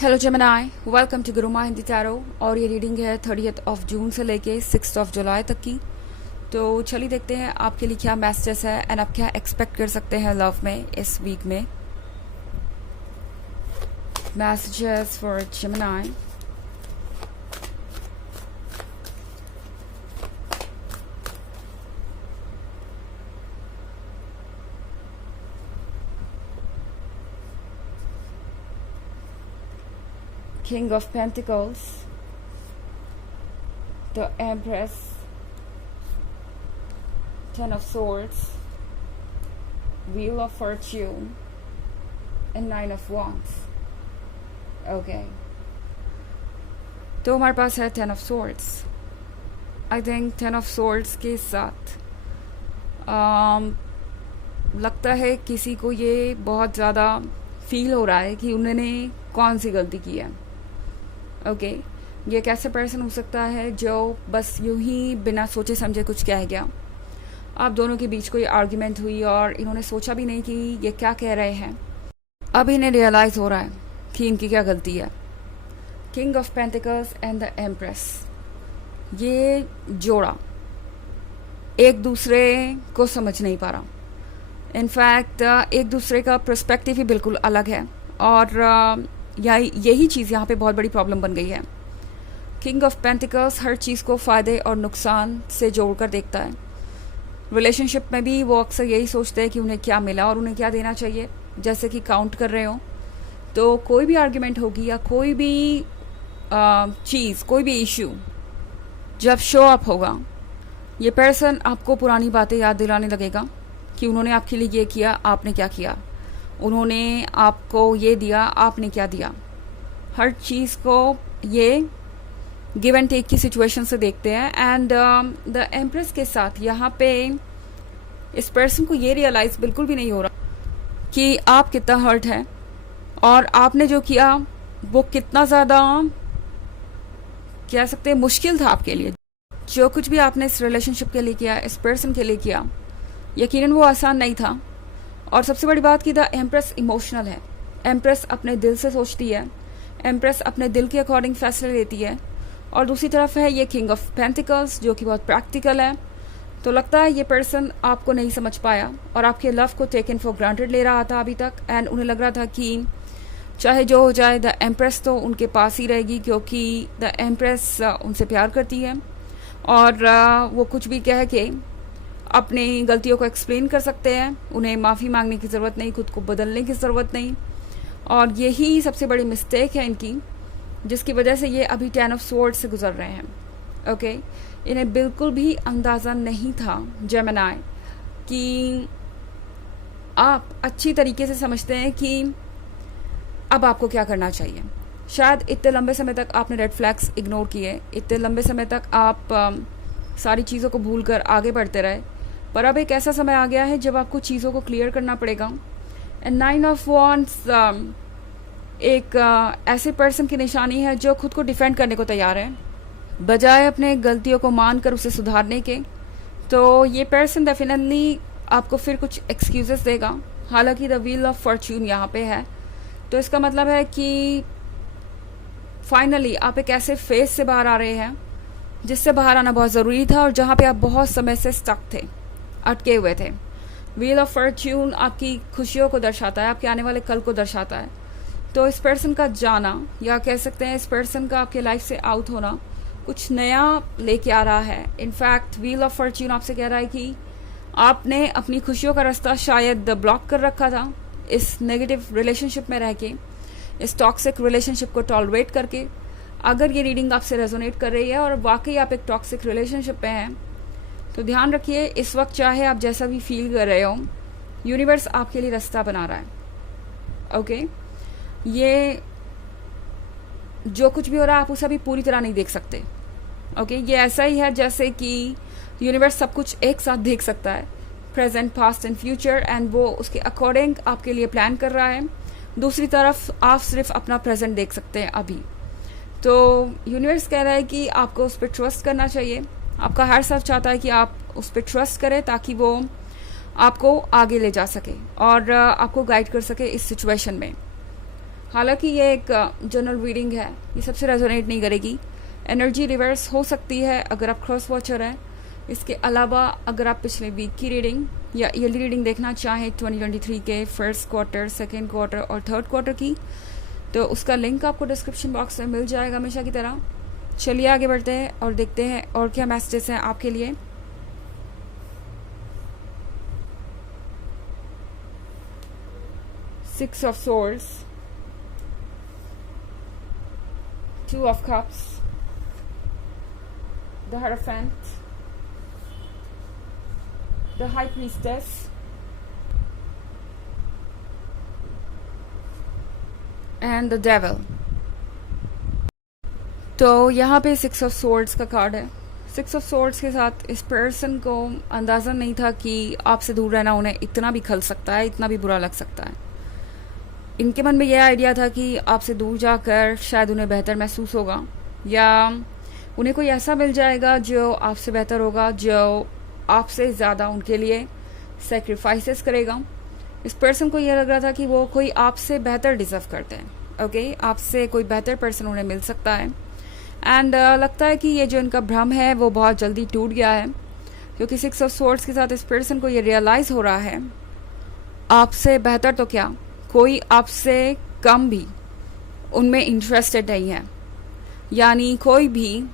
Hello Gemini, welcome to Guruma Hindi tarot. और ये reading है 30 जून से लेके 6 जुलाई तक की। तो चलिए देखते हैं आपके लिए क्या मैसेजेस है एंड आप क्या एक्सपेक्ट कर सकते हैं लव में इस वीक में। Messages for Gemini. King of Pentacles, the Empress, Ten of Swords, Wheel of Fortune, and Nine of Wands. Okay. तो हमारे पास है Ten of Swords. I think Ten of Swords के साथ लगता है किसी को ये बहुत ज़्यादा फील हो रहा है कि उन्होंने कौन सी गलती की है। ओके ये एक ऐसा पर्सन हो सकता है जो बस यूं ही बिना सोचे समझे कुछ कह गया। आप दोनों के बीच कोई आर्ग्यूमेंट हुई और इन्होंने सोचा भी नहीं कि ये क्या कह रहे हैं। अब इन्हें रियलाइज़ हो रहा है कि इनकी क्या गलती है। King of pentacles and the empress, ये जोड़ा एक दूसरे को समझ नहीं पा रहा। इनफैक्ट एक दूसरे का पर्सपेक्टिव ही बिल्कुल अलग है और यही चीज़ यहाँ पे बहुत बड़ी प्रॉब्लम बन गई है। किंग ऑफ पेंटिकल्स हर चीज़ को फ़ायदे और नुकसान से जोड़कर देखता है। रिलेशनशिप में भी वो अक्सर यही सोचते हैं कि उन्हें क्या मिला और उन्हें क्या देना चाहिए, जैसे कि काउंट कर रहे हो। तो कोई भी आर्ग्यूमेंट होगी या कोई भी चीज़, कोई भी इश्यू जब शो अप होगा, ये पर्सन आपको पुरानी बातें याद दिलाने लगेगा कि उन्होंने आपके लिए ये किया, आपने क्या किया, उन्होंने आपको ये दिया, आपने क्या दिया। हर चीज़ को ये गिव एंड टेक की सिचुएशन से देखते हैं। एंड द एम्प्रेस के साथ यहाँ पे इस पर्सन को ये रियलाइज बिल्कुल भी नहीं हो रहा कि आप कितना हर्ट है और आपने जो किया वो कितना ज़्यादा कह सकते हैं मुश्किल था आपके लिए। जो कुछ भी आपने इस रिलेशनशिप के लिए किया, इस पर्सन के लिए किया, यकीनन वो आसान नहीं था। और सबसे बड़ी बात कि द एम्प्रेस इमोशनल है। एम्प्रेस अपने दिल से सोचती है, एम्प्रेस अपने दिल के अकॉर्डिंग फैसले लेती है। और दूसरी तरफ है ये किंग ऑफ पेंटिकल्स जो कि बहुत प्रैक्टिकल है। तो लगता है ये पर्सन आपको नहीं समझ पाया और आपके लव को टेकन फॉर ग्रांटेड ले रहा था अभी तक। एंड उन्हें लग रहा था कि चाहे जो हो जाए द एम्प्रेस तो उनके पास ही रहेगी, क्योंकि द एम्प्रेस उनसे प्यार करती है और वो कुछ भी कह के अपनी गलतियों को एक्सप्लेन कर सकते हैं। उन्हें माफ़ी मांगने की ज़रूरत नहीं, खुद को बदलने की ज़रूरत नहीं। और यही सबसे बड़ी मिस्टेक है इनकी, जिसकी वजह से ये अभी 10 ऑफ स्वॉर्ड से गुजर रहे हैं। ओके इन्हें बिल्कुल भी अंदाज़ा नहीं था जेमिनी कि आप अच्छी तरीके से समझते हैं कि अब आपको क्या करना चाहिए। शायद इतने लंबे समय तक आपने रेड फ्लैग्स इग्नोर किए, इतने लंबे समय तक आप सारी चीज़ों को भूल कर आगे बढ़ते रहे, पर अब एक ऐसा समय आ गया है जब आपको चीज़ों को क्लियर करना पड़ेगा। एंड 9 ऑफ वॉन्ड्स एक ऐसे पर्सन की निशानी है जो खुद को डिफेंड करने को तैयार है, बजाय अपने गलतियों को मानकर उसे सुधारने के। तो ये पर्सन डेफिनेटली आपको फिर कुछ एक्सक्यूजेस देगा। हालांकि द व्हील ऑफ फॉर्च्यून यहाँ पे है, तो इसका मतलब है कि फाइनली आप एक ऐसे फेज से बाहर आ रहे हैं जिससे बाहर आना बहुत ज़रूरी था और जहाँ पे आप बहुत समय से स्टक थे, अटके हुए थे। व्हील ऑफ फॉर्च्यून आपकी खुशियों को दर्शाता है, आपके आने वाले कल को दर्शाता है। तो इस पर्सन का जाना, या कह सकते हैं इस पर्सन का आपके लाइफ से आउट होना, कुछ नया लेके आ रहा है। इनफैक्ट व्हील ऑफ फॉर्च्यून आपसे कह रहा है कि आपने अपनी खुशियों का रास्ता शायद ब्लॉक कर रखा था इस नेगेटिव रिलेशनशिप में रह के, इस टॉक्सिक रिलेशनशिप को टॉलरेट करके। अगर ये रीडिंग आपसे रेजोनेट कर रही है और वाकई आप एक टॉक्सिक रिलेशनशिप में हैं, तो ध्यान रखिए इस वक्त चाहे आप जैसा भी फील कर रहे हो, यूनिवर्स आपके लिए रास्ता बना रहा है। ओके ये जो कुछ भी हो रहा है आप उसे अभी पूरी तरह नहीं देख सकते। ओके ये ऐसा ही है जैसे कि यूनिवर्स सब कुछ एक साथ देख सकता है, present, past and future, and वो उसके अकॉर्डिंग आपके लिए प्लान कर रहा है। दूसरी तरफ आप सिर्फ अपना प्रेजेंट देख सकते हैं अभी। तो यूनिवर्स कह रहा है कि आपको उस पर ट्रस्ट करना चाहिए। आपका हर सेल्फ चाहता है कि आप उस पर ट्रस्ट करें ताकि वो आपको आगे ले जा सके और आपको गाइड कर सके इस सिचुएशन में। हालांकि ये एक जनरल रीडिंग है, ये सबसे रेजोनेट नहीं करेगी। एनर्जी रिवर्स हो सकती है अगर आप क्रॉस वॉचर हैं। इसके अलावा अगर आप पिछले वीक की रीडिंग या ईयरली रीडिंग देखना चाहें 2023 के फर्स्ट क्वार्टर, सेकेंड क्वार्टर और थर्ड क्वार्टर की, तो उसका लिंक आपको डिस्क्रिप्शन बॉक्स में मिल जाएगा हमेशा की तरह। चलिए आगे बढ़ते हैं और देखते हैं और क्या मैसेजेस हैं आपके लिए। Six of Swords, Two of Cups, the Hierophant, the High Priestess, and the Devil. तो यहाँ पे सिक्स ऑफ सोर्ड्स का कार्ड है। सिक्स ऑफ सोर्ड्स के साथ इस पर्सन को अंदाज़ा नहीं था कि आपसे दूर रहना उन्हें इतना भी खल सकता है, इतना भी बुरा लग सकता है। इनके मन में यह आइडिया था कि आपसे दूर जाकर शायद उन्हें बेहतर महसूस होगा, या उन्हें कोई ऐसा मिल जाएगा जो आपसे बेहतर होगा, जो आपसे ज़्यादा उनके लिए सेक्रीफाइसेस करेगा। इस पर्सन को यह लग रहा था कि वो कोई आपसे बेहतर डिजर्व करते हैं। ओके, आपसे कोई बेहतर पर्सन उन्हें मिल सकता है। एंड लगता है कि ये जो इनका भ्रम है वो बहुत जल्दी टूट गया है, क्योंकि सिक्स ऑफ सोर्ड्स के साथ इस पर्सन को ये रियलाइज़ हो रहा है आपसे बेहतर तो क्या, कोई आपसे कम भी उनमें इंटरेस्टेड नहीं है। यानी कोई भी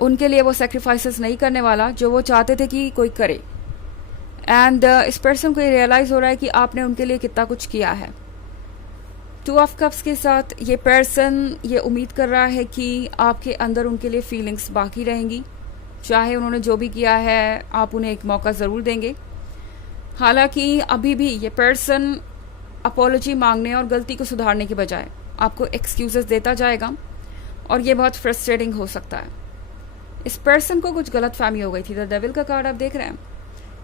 उनके लिए वो सेक्रीफाइसेस नहीं करने वाला जो वो चाहते थे कि कोई करे। एंड इस पर्सन को ये रियलाइज़ हो रहा है कि आपने उनके लिए कितना कुछ किया है। टू ऑफ कप्स के साथ ये पर्सन ये उम्मीद कर रहा है कि आपके अंदर उनके लिए फीलिंग्स बाकी रहेंगी, चाहे उन्होंने जो भी किया है आप उन्हें एक मौका ज़रूर देंगे। हालांकि अभी भी ये पर्सन अपॉलॉजी मांगने और गलती को सुधारने के बजाय आपको एक्सक्यूजेस देता जाएगा, और ये बहुत फ्रस्ट्रेटिंग हो सकता है। इस पर्सन को कुछ गलत फहमी हो गई थी। द डेविल का कार्ड आप देख रहे हैं।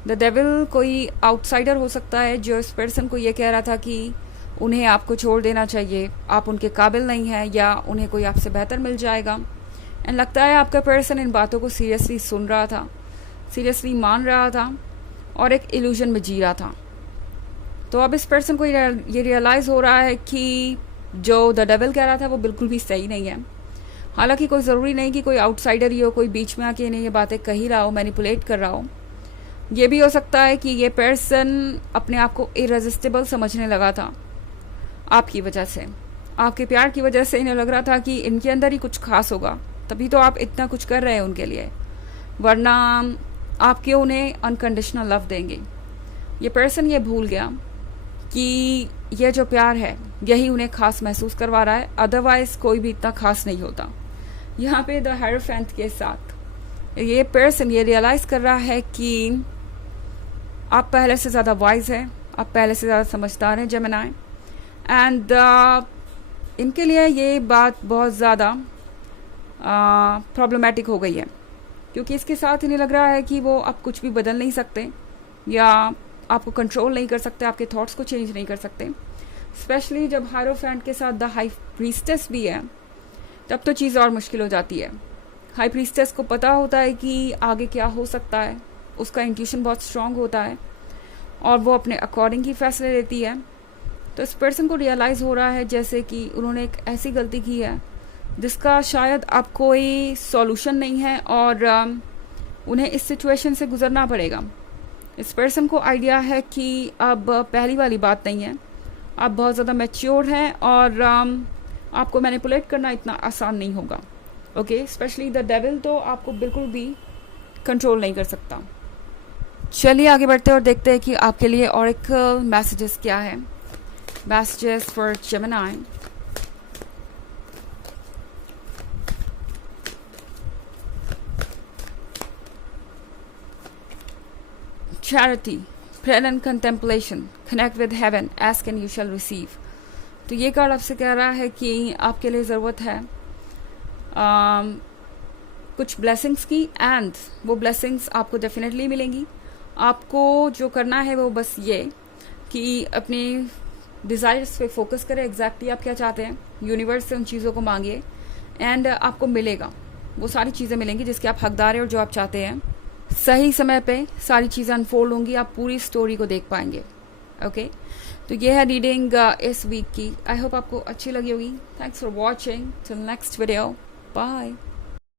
द डेविल कोई आउटसाइडर हो सकता है जो इस पर्सन को ये कह रहा था कि उन्हें आपको छोड़ देना चाहिए, आप उनके काबिल नहीं हैं, या उन्हें कोई आपसे बेहतर मिल जाएगा। एंड लगता है आपका पर्सन इन बातों को सीरियसली सुन रहा था, सीरियसली मान रहा था और एक इल्यूजन में जी रहा था। तो अब इस पर्सन को ये रियलाइज़ हो रहा है कि जो द डेविल कह रहा था वो बिल्कुल भी सही नहीं है। हालांकि कोई ज़रूरी नहीं कि कोई आउटसाइडर ही हो, कोई बीच में आके इन्हें ये बातें कह ही रहा हो, मैनिपुलेट कर रहा हो। ये भी हो सकता है कि ये पर्सन अपने आप को इरेजिस्टिबल समझने लगा था आपकी वजह से, आपके प्यार की वजह से। इन्हें लग रहा था कि इनके अंदर ही कुछ खास होगा, तभी तो आप इतना कुछ कर रहे हैं उनके लिए, वरना आप क्यों उन्हें अनकंडीशनल लव देंगे। ये पर्सन ये भूल गया कि यह जो प्यार है यही उन्हें खास महसूस करवा रहा है, अदरवाइज कोई भी इतना खास नहीं होता। यहाँ पे द हायरोफेंट के साथ ये पर्सन ये रियलाइज़ कर रहा है कि आप पहले से ज़्यादा वाइज हैं, आप पहले से ज़्यादा समझदार हैं जेमिनी। एंड इनके लिए ये बात बहुत ज़्यादा प्रॉब्लमेटिक हो गई है, क्योंकि इसके साथ इन्हें लग रहा है कि वो अब कुछ भी बदल नहीं सकते, या आपको कंट्रोल नहीं कर सकते, आपके थॉट्स को चेंज नहीं कर सकते। स्पेशली जब हायरोफेंट के साथ द हाई प्रीस्टेस भी है, तब तो चीज़ और मुश्किल हो जाती है। हाई प्रीस्टेस को पता होता है कि आगे क्या हो सकता है, उसका इंट्यूशन बहुत स्ट्रांग होता है और वो अपने अकॉर्डिंग ही फैसले लेती है। तो इस पर्सन को रियलाइज़ हो रहा है जैसे कि उन्होंने एक ऐसी गलती की है जिसका शायद अब कोई सॉल्यूशन नहीं है, और उन्हें इस सिचुएशन से गुजरना पड़ेगा। इस पर्सन को आइडिया है कि अब पहली वाली बात नहीं है, आप बहुत ज़्यादा मैच्योर हैं और आपको मैनिपुलेट करना इतना आसान नहीं होगा। ओके, स्पेशली द डेविल तो आपको बिल्कुल भी कंट्रोल नहीं कर सकता। चलिए आगे बढ़ते हैं और देखते हैं कि आपके लिए और एक मैसेजेस क्या है। Messages for Gemini. Charity, prayer and contemplation, connect with heaven, ask and you shall receive। तो ये कार्ड आपसे कह रहा है कि आपके लिए ज़रूरत है कुछ ब्लेसिंग्स की, एंड वो ब्लेसिंग्स आपको डेफिनेटली मिलेंगी। आपको जो करना है वो बस ये कि अपने डिज़ायर्स पे फोकस करें, एग्जैक्टली आप क्या चाहते हैं, यूनिवर्स से उन चीज़ों को मांगिए एंड आपको मिलेगा, वो सारी चीज़ें मिलेंगी जिसके आप हकदार हैं और जो आप चाहते हैं। सही समय पे सारी चीज़ें अनफोल्ड होंगी, आप पूरी स्टोरी को देख पाएंगे। ओके, तो ये है रीडिंग इस वीक की। आई होप आपको अच्छी लगी होगी। Thanks for watching. Till next video, bye.